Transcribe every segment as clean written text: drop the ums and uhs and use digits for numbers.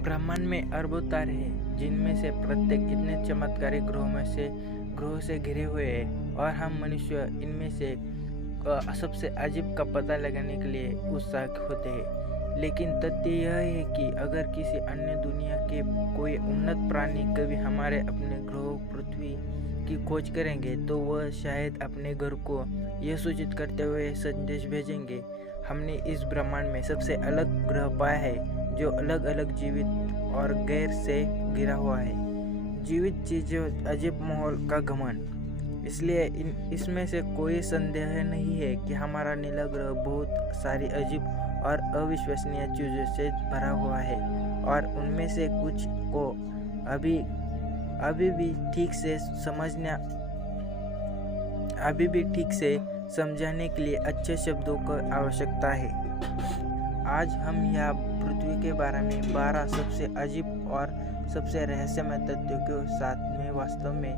ब्रह्मांड में अरबों तारे हैं, जिनमें से प्रत्येक इतने चमत्कारी ग्रहों से घिरे हुए हैं और हम मनुष्य इनमें से सबसे अजीब का पता लगाने के लिए उत्साहित होते हैं। लेकिन तथ्य यह है कि अगर किसी अन्य दुनिया के कोई उन्नत प्राणी कभी हमारे अपने ग्रह पृथ्वी की खोज करेंगे तो वह शायद अपने घर को यह सूचित करते हुए संदेश भेजेंगे, हमने इस ब्रह्मांड में सबसे अलग ग्रह पाया है जो अलग अलग जीवित और गैर से घिरा हुआ है। जीवित चीज़ों अजीब माहौल का घमंड। इसलिए इसमें से कोई संदेह नहीं है कि हमारा नीला ग्रह बहुत सारी अजीब और अविश्वसनीय चीज़ों से भरा हुआ है और उनमें से कुछ को अभी भी ठीक से समझाने के लिए अच्छे शब्दों की आवश्यकता है। आज हम यहाँ पृथ्वी के बारे में 12 सबसे अजीब और सबसे रहस्यमय तथ्यों के साथ में वास्तव में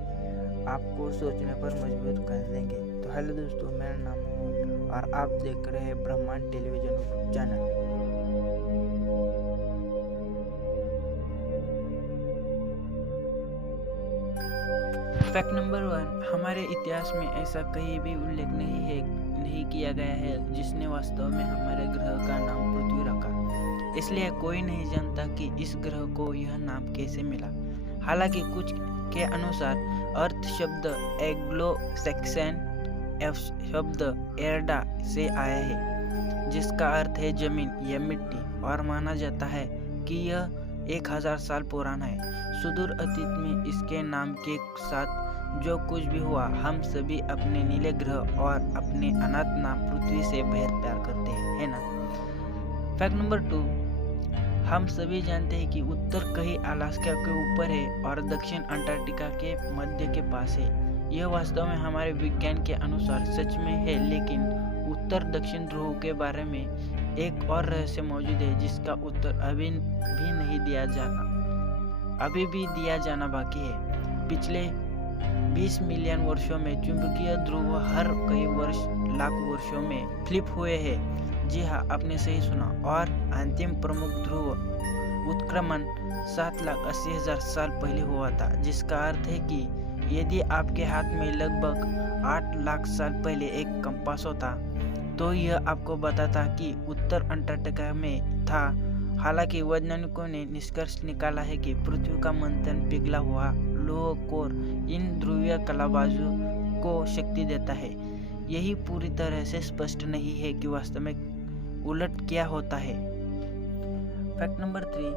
आपको सोचने पर मजबूर कर देंगे। तो हेलो दोस्तों, मेरा नाम है और आप देख रहे हैं ब्रह्मांड टेलीविजन चैनल। फैक्ट नंबर 1, हमारे इतिहास में ऐसा कहीं भी उल्लेख नहीं किया गया है जिसने वास्तव में हमारे ग्रह का नाम पृथ्वी रखा। इसलिए कोई नहीं जानता कि इस ग्रह को यह नाम कैसे मिला। हालांकि कुछ के अनुसार अर्थ शब्द एंग्लो सैक्सन शब्द एर्डा से आया है, जिसका अर्थ है जमीन या मिट्टी, और माना जाता है कि यह 1000 साल पुराना है। सुदूर अतीत में इसके नाम के साथ जो कुछ भी हुआ, हम सभी अपने नीले ग्रह और अपने अनाथ नाम पृथ्वी से बेहद प्यार करते हैं, है ना। फैक्ट नंबर 2, हम सभी जानते हैं कि उत्तर कहीं अलास्का के ऊपर है और दक्षिण अंटार्कटिका के मध्य के पास है। यह वास्तव में हमारे विज्ञान के अनुसार सच में है, लेकिन उत्तर दक्षिण ध्रुव के बारे में एक और रहस्य मौजूद है जिसका उत्तर अभी भी दिया जाना बाकी है। पिछले 20 मिलियन वर्षों में चुंबकीय ध्रुव हर कई लाख वर्षों में फ्लिप हुए हैं। जी हाँ, आपने सही सुना। और अंतिम प्रमुख ध्रुव उत्क्रमण 7,80,000 साल पहले हुआ था, जिसका अर्थ है कि यदि आपके हाथ में लगभग 8 लाख साल पहले एक कंपास होता तो यह आपको बताता कि उत्तर अंटार्कटिका में था। हालांकि वैज्ञानिकों ने निष्कर्ष निकाला है कि पृथ्वी का मंथन पिघला हुआ लोह कोर इन ध्रुवीय कलाबाजों को शक्ति देता है। यही पूरी तरह से स्पष्ट नहीं है कि वास्तव में उलट क्या होता है। फैक्ट नंबर 3,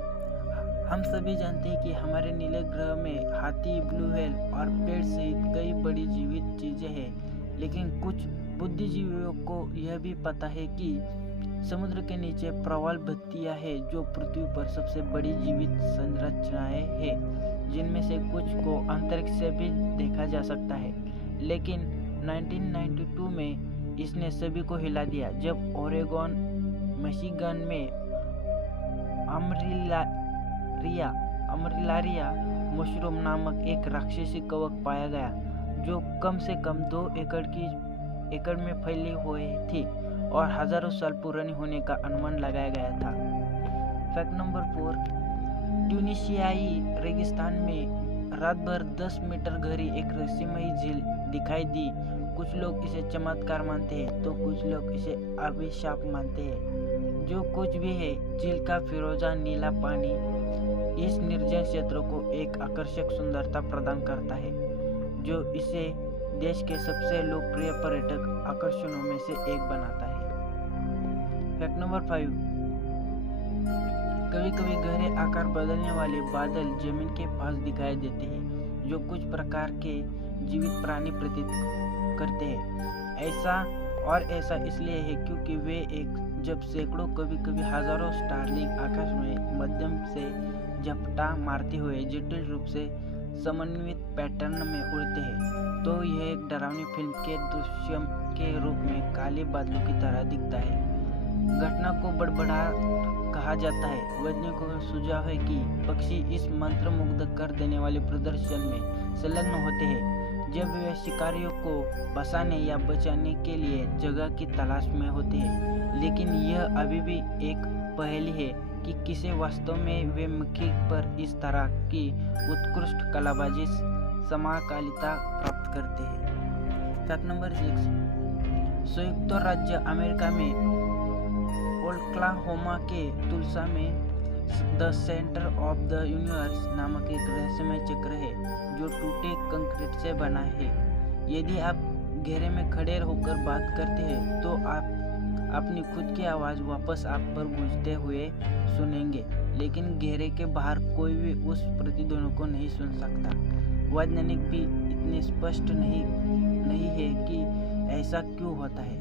हम सभी जानते हैं कि हमारे नीले ग्रह में हाथी, ब्लू व्हेल और पेड़ सहित कई बड़ी जीवित चीजें हैं, लेकिन कुछ बुद्धिजीवियों को यह भी पता है कि समुद्र के नीचे प्रवाल भित्तियां हैं जो पृथ्वी पर सबसे बड़ी जीवित संरचनाएं हैं, जिनमें से कुछ को अंतरिक्ष से भी देखा जा सकता है। लेकिन 1992 में इसने सभी को हिला दिया जब ओरेगोन, मिशिगन में अमरिलारिया मशरूम नामक एक राक्षसी कवक पाया गया, जो कम से कम 2 एकड़ में फैली हुई थी और हजारों साल पुरानी होने का अनुमान लगाया गया था। फैक्ट नंबर 4, ट्यूनीशियाई रेगिस्तान में रात भर 10 मीटर गहरी एक रहस्यमयी झील दिखाई दी। कुछ लोग इसे चमत्कार मानते हैं तो कुछ लोग इसे अभिशाप मानते हैं। जो कुछ भी है, झील का फिरोजा नीला पानी इस निर्जन क्षेत्र को एक आकर्षक सुंदरता प्रदान करता है, जो इसे देश के सबसे लोकप्रिय पर्यटक आकर्षणों में से एक बनाता है। फैक्ट नंबर 5, कभी कभी गहरे आकार बदलने वाले बादल जमीन के पास दिखाई देते हैं, जो कुछ प्रकार के जीवित प्राणी प्रतीत करते हैं। ऐसा इसलिए है क्योंकि वे जब सैकड़ों कभी कभी हजारों स्टारलिंक आकाश में मध्यम से झपटा मारते हुए जटिल रूप से समन्वित पैटर्न में उड़ते हैं, तो यह एक डरावनी फिल्म के दृश्य के रूप में काले बादलों की तरह दिखता है। घटना को बड़बड़ा कहा जाता है। वैज्ञानिकों का सुझाव है कि पक्षी इस मंत्रमुग्ध कर देने वाले प्रदर्शन में संलग्न होते हैं, जब वे शिकारियों को बसाने या बचाने के लिए जगह की तलाश में होते हैं। लेकिन यह अभी भी एक पहेली है कि किसे वास्तव में वे मक्खी पर इस तरह की उत्कृष्ट कलाबाजी समकालीनता प्राप्त करते हैं। फैक्ट नंबर 6, संयुक्त राज्य अमेरिका में ओक्लाहोमा के तुलसा में the centre of the universe नामक एक रहस्यमय चक्र है जो टूटे कंक्रीट से बना है। यदि आप घेरे में खड़े होकर बात करते हैं तो आप अपनी खुद की आवाज़ वापस आप पर गूंजते हुए सुनेंगे, लेकिन घेरे के बाहर कोई भी उस प्रतिध्वनि को नहीं सुन सकता। वैज्ञानिक भी इतने स्पष्ट नहीं है कि ऐसा क्यों होता है।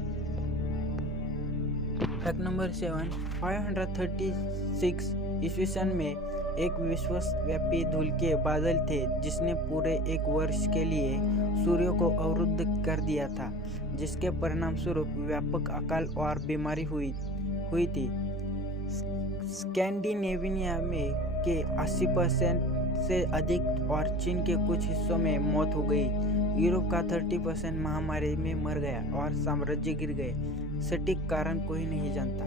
फैक्ट नंबर 7, 536 ईस्वी सन में एक विश्वव्यापी धूल के बादल थे जिसने पूरे एक वर्ष के लिए सूर्य को अवरुद्ध कर दिया था, जिसके परिणाम स्वरूप व्यापक अकाल और बीमारी हुई थी। स्कैंडिनेविया में के 80% से अधिक और चीन के कुछ हिस्सों में मौत हो गई। यूरोप का 30% महामारी में मर गया और साम्राज्य गिर गए। सटीक कारण कोई नहीं जानता।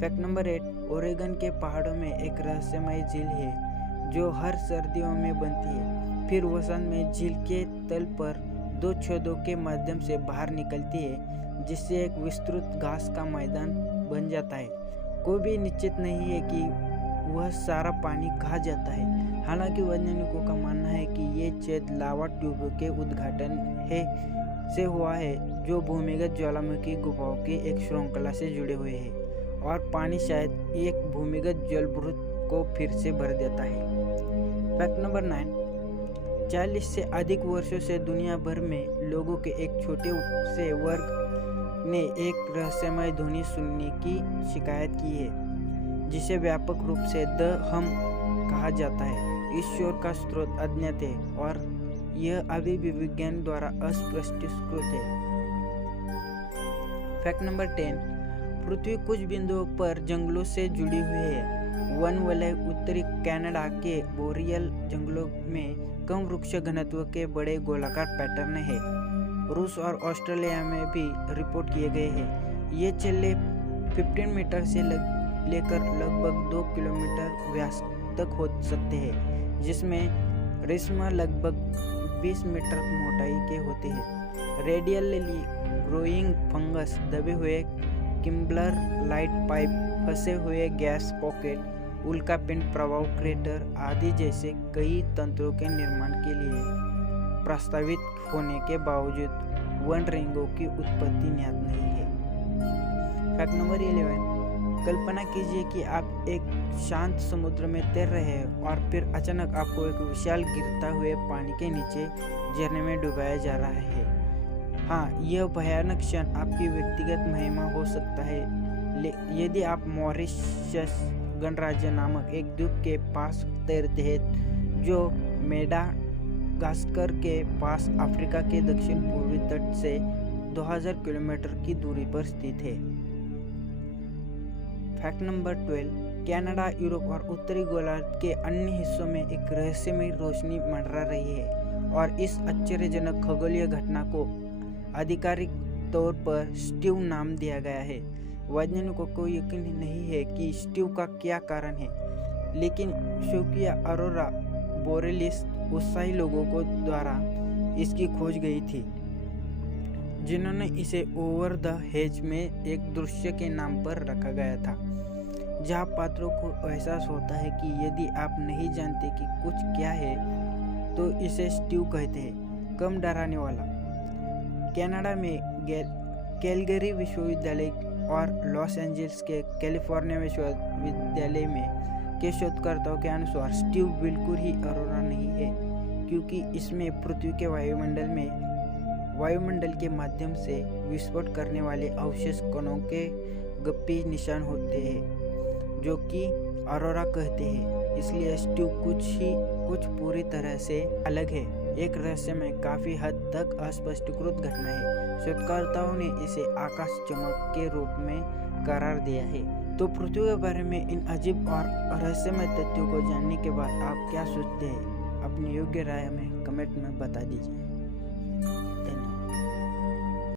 फैक्ट नंबर 8, ओरेगन के पहाड़ों में एक रहस्यमय झील है जो हर सर्दियों में बनती है, फिर वसंत में झील के तल पर 2 छेदों के माध्यम से बाहर निकलती है, जिससे एक विस्तृत घास का मैदान बन जाता है। कोई भी निश्चित नहीं है कि वह सारा पानी कहाँ जाता है। हालांकि वैज्ञानिकों का मानना है कि ये छेद लावा ट्यूब के उद्घाटन से हुआ है जो भूमिगत ज्वालामुखी गुफाओं की एक श्रृंखला से जुड़े हुए हैं, और पानी शायद एक भूमिगत जलभृत को फिर से भर देता है। फैक्ट नंबर 9, 40 से अधिक वर्षों से दुनिया भर में लोगों के एक छोटे से वर्ग ने एक रहस्यमय ध्वनि सुनने की शिकायत की है, जिसे व्यापक रूप से द हम कहा जाता है। इस शोर का स्रोत अज्ञात है और यह अभी भी विज्ञान द्वारा अस्पष्टीकृत है। फैक्ट नंबर 10, पृथ्वी कुछ बिंदुओं पर जंगलों से जुड़ी हुई है। वन वलय उत्तरी कनाडा के बोरियल जंगलों में कम वृक्ष घनत्व के बड़े गोलाकार पैटर्न है। रूस और ऑस्ट्रेलिया में भी रिपोर्ट किए गए हैं। ये छल्ले 15 मीटर से लेकर लगभग 2 किलोमीटर व्यास तक हो सकते हैं, जिसमें रेशमा लगभग 20 मीटर मोटाई के होते हैं। रेडियली ग्रोइंग फंगस, दबे हुए किम्बलर लाइट पाइप, फंसे हुए गैस पॉकेट, उल्कापिंड प्रभाव क्रेटर आदि जैसे कई तंत्रों के निर्माण के लिए प्रस्तावित होने के बावजूद वन रेंगों की उत्पत्ति ज्ञात नहीं है। फैक्ट नंबर 11, कल्पना कीजिए कि आप एक शांत समुद्र में तैर रहे हैं और फिर अचानक आपको एक विशाल गिरता हुए पानी के नीचे झरने में डुबाया जा रहा है। हाँ, यह भयानक क्षण आपकी व्यक्तिगत महिमा हो सकता है यदि आप मॉरिशस गणराज्य नामक एक द्वीप के पास तैरते हैं जो मेडागास्कर के पास अफ्रीका के दक्षिण पूर्वी तट से 2000 किलोमीटर की दूरी पर स्थित है। फैक्ट नंबर 12, कनाडा, यूरोप और उत्तरी गोलार्ध के अन्य हिस्सों में एक रहस्यमय रोशनी मंडरा रही है और इस आश्चर्यजनक खगोलीय घटना को आधिकारिक तौर पर स्टीव नाम दिया गया है। वैज्ञानिकों को यकीन नहीं है कि स्टीव का क्या कारण है, लेकिन शौकिया अरोरा बोरेलिस उत्साही लोगों को द्वारा इसकी खोज गई थी, जिन्होंने इसे ओवर द हेज में एक दृश्य के नाम पर रखा गया था, जहां पात्रों को एहसास होता है कि यदि आप नहीं जानते कि कुछ क्या है तो इसे स्टीव कहते हैं। कम डराने वाला। कनाडा में कैलगरी विश्वविद्यालय और लॉस एंजल्स के कैलिफोर्निया विश्वविद्यालय में के शोधकर्ताओं के अनुसार स्टीव बिल्कुल ही अरोरा नहीं है, क्योंकि इसमें पृथ्वी के वायुमंडल के माध्यम से विस्फोट करने वाले अवशेष कणों के गप्पी निशान होते हैं जो कि अरोरा कहते हैं। इसलिए स्टीव कुछ पूरी तरह से अलग है, एक रहस्य में काफी हद तक अस्पष्टीकृत घटना है। शोधकर्ताओं ने इसे आकाश चमक के रूप में करार दिया है। तो पृथ्वी के बारे में इन अजीब और रहस्यमय तथ्यों को जानने के बाद आप क्या सोचते हैं? अपनी योग्य राय हमें कमेंट में बता दीजिए।